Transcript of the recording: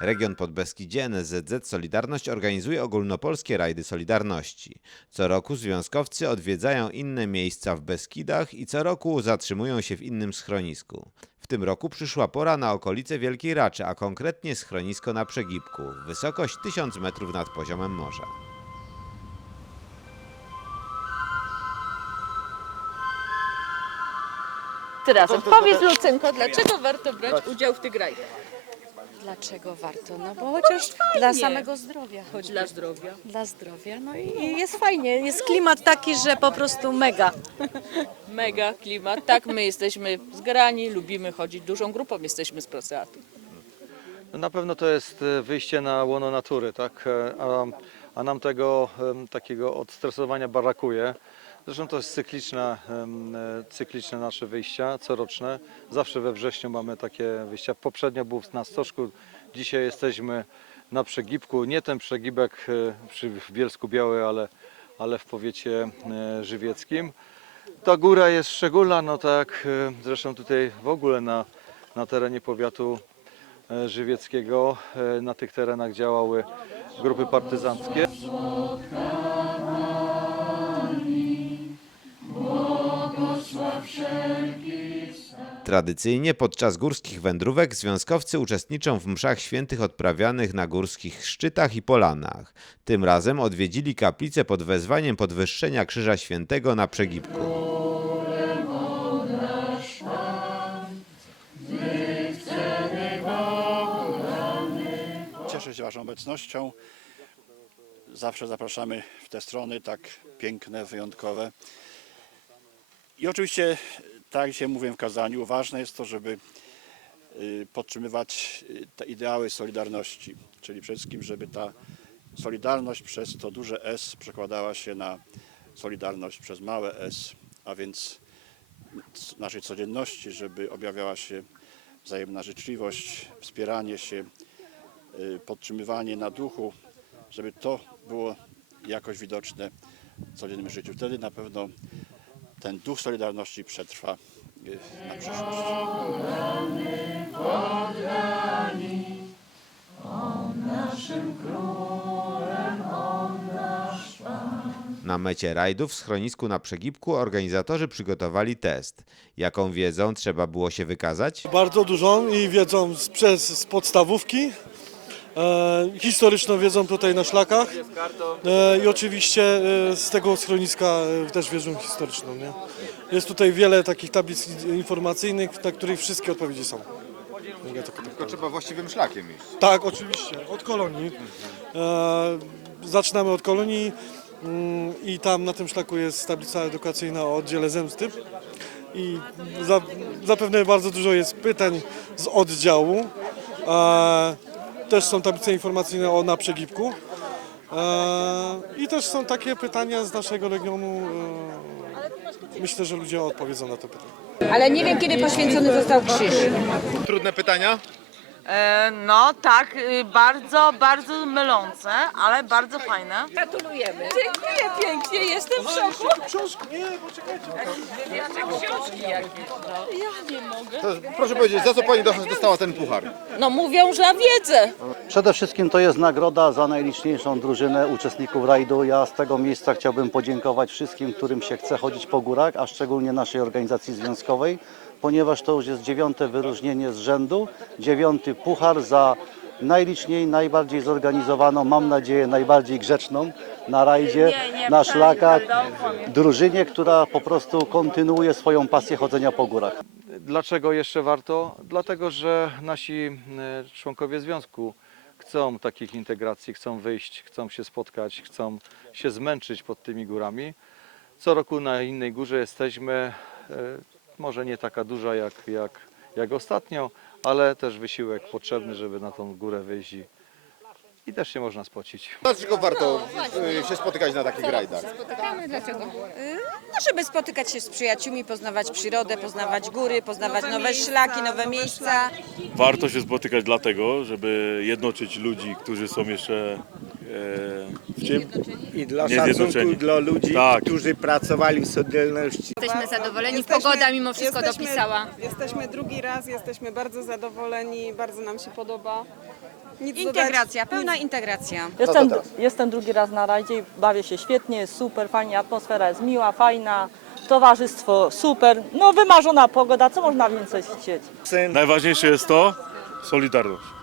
Region Podbeskidzie NSZZ Solidarność organizuje ogólnopolskie rajdy Solidarności. Co roku związkowcy odwiedzają inne miejsca w Beskidach i co roku zatrzymują się w innym schronisku. W tym roku przyszła pora na okolice Wielkiej Raczy, a konkretnie schronisko na Przegibku, wysokość 1000 metrów nad poziomem morza. Ty razem. Powiedz Lucynko, dlaczego warto brać udział w tych rajdach? Dlaczego warto? No bo chociaż dla samego zdrowia chodzi. Dla zdrowia. Dla zdrowia. No i jest fajnie. Jest klimat taki, że po prostu mega. Mega klimat. Tak, my jesteśmy zgrani, lubimy chodzić dużą grupą, jesteśmy z Proseatu. No Na pewno to jest e, wyjście na łono natury, tak? E, A, a nam tego em, takiego odstresowania brakuje. Zresztą to jest cykliczne, cykliczne nasze wyjścia, coroczne. Zawsze we wrześniu mamy takie wyjścia. Poprzednio był na Stożku, dzisiaj jesteśmy na Przegibku. Nie ten przegibek e, przy Bielsku Białej, ale, ale w powiecie e, żywieckim. Ta góra jest szczególna, no tak, e, zresztą tutaj w ogóle na, na terenie powiatu żywieckiego. Na tych terenach działały grupy partyzanckie. Tradycyjnie podczas górskich wędrówek związkowcy uczestniczą w mszach świętych odprawianych na górskich szczytach i polanach. Tym razem odwiedzili kaplicę pod wezwaniem podwyższenia Krzyża Świętego na Przegibku. Cieszę się Waszą obecnością. Zawsze zapraszamy w te strony tak piękne, wyjątkowe. I oczywiście, tak jak mówiłem w kazaniu, ważne jest to, żeby y, podtrzymywać y, te ideały solidarności, czyli przede wszystkim, żeby ta solidarność przez to duże S przekładała się na solidarność przez małe S, a więc naszej codzienności, żeby objawiała się wzajemna życzliwość, wspieranie się, y, podtrzymywanie na duchu, żeby to było jakoś widoczne w codziennym życiu. Wtedy na pewno ten duch Solidarności przetrwa y, na przyszłość. Na mecie rajdów w schronisku na Przegibku organizatorzy przygotowali test. Jaką wiedzą trzeba było się wykazać? Bardzo dużą i wiedzą z, przez, z podstawówki. E, historyczną wiedzą tutaj na szlakach. E, I oczywiście e, z tego schroniska e, też wiedzą historyczną. Nie? Jest tutaj wiele takich tablic informacyjnych, na których wszystkie odpowiedzi są. Mogę tylko tak Tylko trzeba właściwym szlakiem iść. tak, oczywiście, od kolonii. E, zaczynamy od kolonii mm, i tam na tym szlaku jest tablica edukacyjna o oddziale zemsty. I za, zapewne bardzo dużo jest pytań z oddziału. E, też są tablice informacyjne o na przegibku. E, I też są takie pytania z naszego regionu. E, myślę, że ludzie odpowiedzą na te pytania. Ale nie wiem, kiedy poświęcony został krzyż. Trudne pytania? E, no tak, y, bardzo, bardzo mylące, ale bardzo fajne. Gratulujemy. Dziękuję pięknie, jestem w szoku. Książki, nie, poczekajcie. Jeszcze książki jakieś. Ja nie mogę. To proszę powiedzieć, za co pani do- dostała ten puchar? No mówią, że na wiedzę. Przede wszystkim to jest nagroda za najliczniejszą drużynę uczestników rajdu. Ja z tego miejsca chciałbym podziękować wszystkim, którym się chce chodzić po górach, a szczególnie naszej organizacji związkowej, ponieważ to już jest dziewiąte wyróżnienie z rzędu, dziewiąty puchar za najliczniej, najbardziej zorganizowaną, mam nadzieję najbardziej grzeczną na rajdzie, na szlakach, drużynie, która po prostu kontynuuje swoją pasję chodzenia po górach. Dlaczego jeszcze warto? Dlatego, że nasi e, członkowie związku chcą takich integracji, chcą wyjść, chcą się spotkać, chcą się zmęczyć pod tymi górami. Co roku na innej górze jesteśmy, e, może nie taka duża jak, jak, jak ostatnio, ale też wysiłek potrzebny, żeby na tą górę wyjść i, i też się można spocić. Dlaczego warto y, się spotykać na takich rajdach? Spotykamy, dlaczego? No, żeby spotykać się z przyjaciółmi, poznawać przyrodę, poznawać góry, poznawać nowe szlaki, nowe miejsca. Warto się spotykać dlatego, żeby jednoczyć ludzi, którzy są jeszcze e, w? I dla szacunku dla ludzi, Tak. którzy pracowali w Solidarności. Jesteśmy zadowoleni. Pogoda mimo wszystko jesteśmy, dopisała. Jesteśmy drugi raz, jesteśmy bardzo zadowoleni, bardzo nam się podoba. Nic dodać. Integracja, pełna integracja. No jestem, tak. jestem drugi raz na rajdzie, bawię się świetnie, jest super, fajnie, atmosfera jest miła, fajna, towarzystwo super, no wymarzona pogoda, co można więcej chcieć? Najważniejsze jest to solidarność.